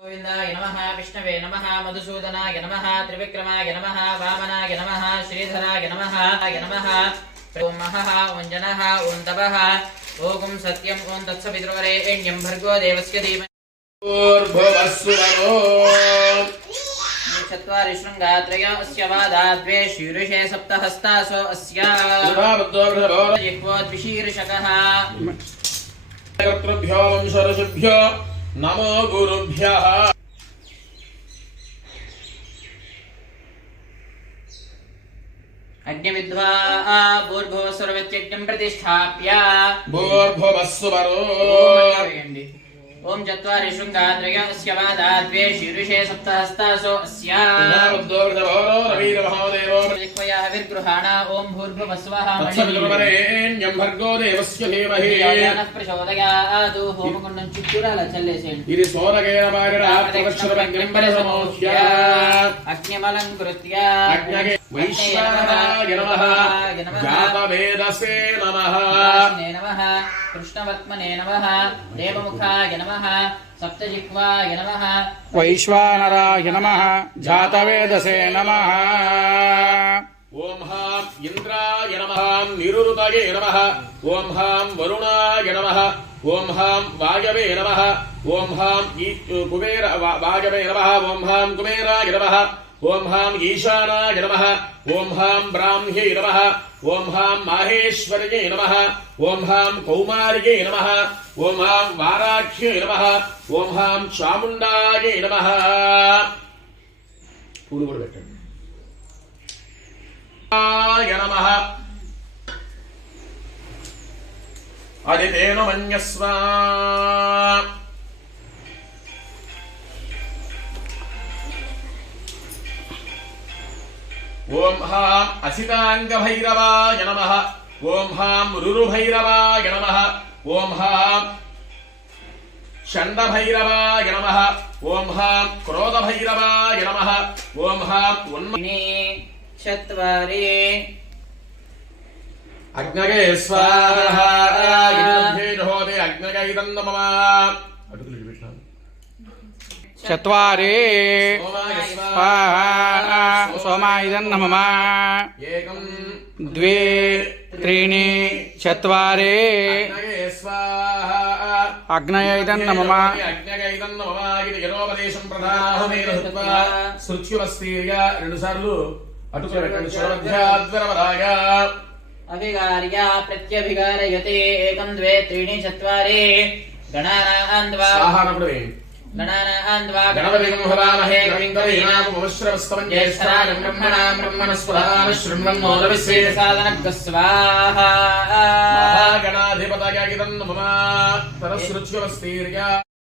గోవిందాయ నమ విష్ణవే నమ మధుసూదనాయ నమ త్రివిక్రమాయ నమ వామనాయ నమ శ్రీధరాయ నమ నమ ఓం మహః ఓం జనః ఓం తపః ఓం సత్యం ఓం తత్సవితుర్వరేణ్యం భర్గో దేవస్య అస్య వాదా ద్వే శీర్షే సప్త హస్తాసో అస్య జిహ్వోద్విశీర్షకः కర్తృభ్యో వంశఋషిభ్యో నమో గురుభ్యః. అగ్నివిద్వా భూర్భువస్వరవత్యజ్ఞం ప్రతిష్టాప్య. భూర్భువస్సువరో వేయండి ఓం చత్వారి శృంగా త్రయ అస్య వాదా ద్వే శీర్షే సప్త హస్తాసో అస్య రవీరమహాదేవో. జిహ్వయా విర్గృహాణ ఓం భూర్భువస్వః తత్సవితుర్వరేణ్యం భర్గో దేవస్య ధీమహి. ప్రచోదయాదు హోమగుండం ఇది సోరగేన బారిరాత్మక్షరమోహ్య అగ్నిమలంకృత్య అజ్ఞగే వైశ్వానరాయ నమః జాతవేదసే నమః నమః కృష్ణవర్త్మనే నమః దేవముఖాయ నమః సప్తజిహ్వాయ నమః వైశ్వానరాయ నమ జాతవేదసే నమ ఓం హాం ఇంద్రాయ నమః నిరురుతయే నమః ఓం హాం వరుణాయ నమః ఓం హాం వాయవే నమః ఓం హాం కుబేర వాయవే నమః ఓం హాం కుబేరాయ నమః ఓం హాం ఈశానాయ నమ. ఓం హాం బ్రాహ్మ్యై నమ. ఓం హాం మాహేశ్వర్యై నమ. ఓం హాం కౌమార్యై నమ. ఓం హాం వారాఖ్యై నమ. ఓం హాం చాముండాయై నమ. పూలు కూడా పెట్టండి. ఆయ నమః. అదితేన ఓం హాం అసితాంగ భైరవాయ నమః. ఓం హాం రురుభైరవాయ నమః. ఓం హాం షండ భైరవాయ నమః. ఓం హాం క్రోధ భైరవాయ నమః. ఓం హాం ఉన్మ చత్వారి. అగ్నగే స్వాహ ఇదోదే అగ్నగే ఇదన్న మమ అటుకులు ఇటు పెట్టినాను. చత్వారి సోమాయ స్వాహ సోమాయిదన్న మమ ఏకం ద్వే త్రీణి చత్వారి అగ్నగే స్వాహ అగ్నయైదన్న మమ అగ్నగే ఇదన్న మమ ఇది యరోపదేశం ప్రధానమైన హృత్వా శృత్యువస్తీర్య రెండు సార్లు అటుకులు పెట్టండి స్వరధ్యాద్వరవరాయ అభిగార్య ప్రత్యభిగారయతే ఏకం ద్వే త్రీణి చత్వారి గణానాన్ ద్వా ఆహారప్పుడు వేయండి గణానాన్ ద్వా గణపతిం హవామహే కవిం కవీనామవశ్రవస్తవం జ్యేష్ఠరాజం బ్రహ్మణాం బ్రహ్మణస్పదాన శృణ్వన్నోదవిశ్వేద సాధన స్వాహా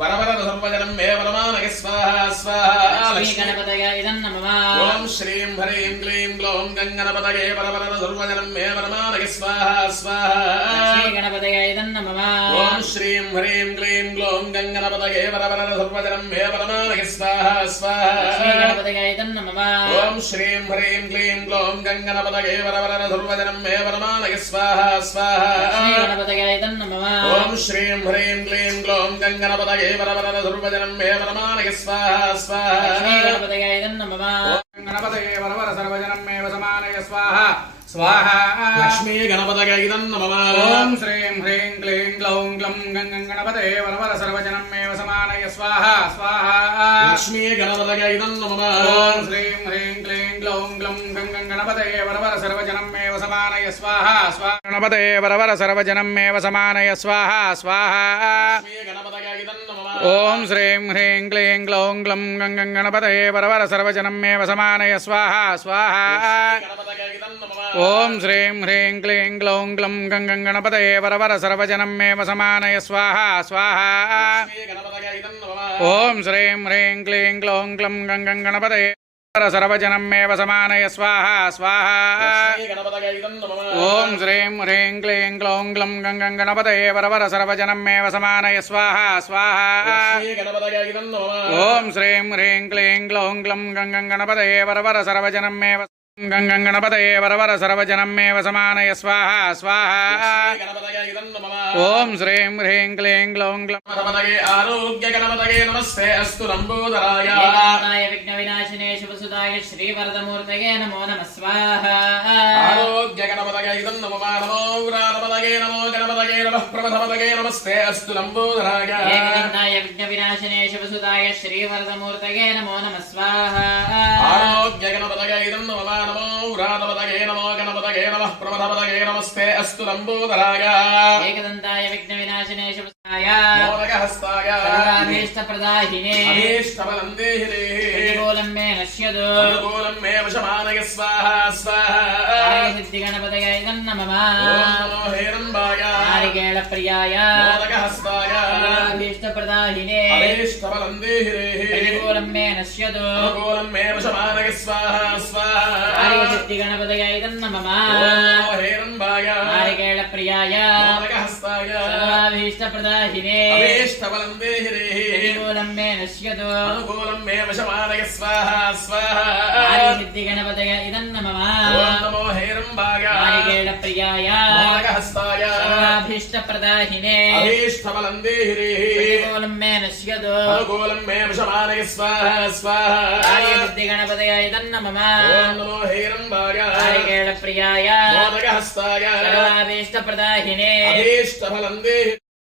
గంగణపతయే వరవరద సర్వజనం మేవనమానయ స్వాహ స్వాహ శ్రీం హరీం క్లీం గ్లౌం గంగణపతయే వరవరద సర్వజనం మేవనమానయ స్వాహ స్వాహ శ్రీ హరీం క్లీం గ్లౌం గంగణపతయే వరవరద సర్వజనం మేవనమానయ స్వాహ స్వాహ ఓం శ్రీం హరీం క్లీం గ్లౌం గంగణపతయే వరవరద సర్వజనం మేవనమానయ స్వాహ స్వాహ శ్రీ గణపతయ ఇదన్న మమ ఓం శ్రీం హ్రీం క్లీం గ్లౌం గంగణపతగే వరవరన దుర్వజనం మే వరమానయ స్వాహ స్వాహ ఓం శ్రీం హ్రీం క్లీం గ్లౌం గంగణపతగే వరవరన దుర్వజనం మే వరమానయ. స్వాహ స్వాహ. గణపతయ గణపతయే వరవర సర్వజనం మే సమానయ స్వాహ స్వాహ. లక్ష్మీ గణపతగే ఇదన్న మమ ఓం శ్రీం హ్రీం క్లీం గ్లౌం గ్లం గంగం గణపతయే వరవర సర్వజనం మే సమానయ స్వాహ స్వాహ. లక్ష్మీ గణపతగే ఇదన్న మమ ఓం శ్రీం హ్రీం క్లీం గ్లౌం గ్లం గంగం గణపతయే వరవర సర్వజనం మే సమానయ స్వాహ స్వాహ. గణపతయే వరవర సర్వజనం మే సమానయ స్వాహ స్వాహ లక్ష్మీ గణపతగే ఇదన్న మమ ఓం శ్రీం హ్రీం క్లీం గ్లౌం గ్లం గంగం గణపతయే వరవర సర్వజనం మే సమానయ స్వాహ స్వాహ. ఓం శ్రీం హ్రీం క్లీం గ్లౌం గ్లం గంగం గణపతయే వరవర సర్వజనం మే సమానయ స్వాహ స్వాహ. ఓం శ్రీం హ్రీం క్లీం గ్లౌం గ్లం గంగం గణపతయే సర్వజనమేవ సమానయ స్వాహ స్వాహ. ఓం శ్రీం హ్రీం క్లీం క్లౌం గ్లం గంగం గణపతయే వరవర సర్వజనమేవ సమానయ స్వాహ స్వాహ. ఓం శ్రీం హ్రీం క్లీం క్లౌం గ్లం గంగం గణపతయే వరవర సర్వజనమేవ గంగం గణపతయే వరవర సర్వజనమేవ సమానయ స్వాహ స్వాహ. ఓం శ్రీం హ్రీం క్లీం గ్లౌం గ్లమతగే ఆరోగ్య గణపతగే నమస్తే అస్తు లంబోదరాయ విఘ్న వినాశినే శివసుదాయ శ్రీవరదమూర్తగే నమో నమ స్వాహ. ఆరోగ్య గణపతగే ఇదం నమో నమో వ్రాతపతగే నమో గణపతగే నమః ప్రమథమతగే నమస్తే అస్తు లంబోదరాయ ఏకదంతాయ విఘ్న వినాశినే శివసుదాయ శ్రీవరదమూర్తగే నమో నమ స్వాహ. ఆరోగ్య గణపతగే ఇదం నమో నమో వ్రాతపతగే నమో గణపతగే నమః ప్రమథపతయే నమస్తే అస్తు లంబోదరాయ ఏకదంతాయ విఘ్న వినాశినే శుభసుదాయ మోదకహస్తాయ. సర్వాభీష్టప్రదాహినే అభీష్టబలం దేహిరే ప్రతికూలం మే నశ్యదు. అనుకూలం మే వశమానయ స్వాహ స్వాహ. సిద్ధిగణపతయ ఇదన్నమమ ఓం నమో హేరంబాయ నారికేళ ప్రియాయ మోదకహస్తాయ సర్వాభీష్టప్రదాహినే అభీష్టబలం దేహిరే ప్రతికూలం మే నశ్యదు అనుకూలం మే వశమానయ స్వాహ స్వాహ సిద్ధిగణపతయ ఇదన్నమమ ఓం నమో హేరంబాయ నారికేళ ప్రియాయ మోదకహస్తాయ సర్వాభీష్టప్రదాహినే అభీష్టబలం దేహిరే ప్రతికూలం మే నశ్యదు అనుకూలం మే వశమానయ స్వాహ. స్వాహ సిద్ధిగణపతయ ఇదన్నమమ ఓం నమో హేరంబాయ నారికేళ ప్రియాయ. మోదకహస్తాయ సర్వాభీష్టప్రదాహినే. అభీష్టబలం దేహిరే ప్రతికూలం మే నశ్యదు అనుకూలం మే వశమానయ స్వాహ. స్వాహ కార్యసిద్ధిగణపతయ ఇదన్నమమ ఓం నమో హేరంబాయ నారికేళ ప్రియాయ. మోదకహస్తాయ అభీష్టఫలం దేహి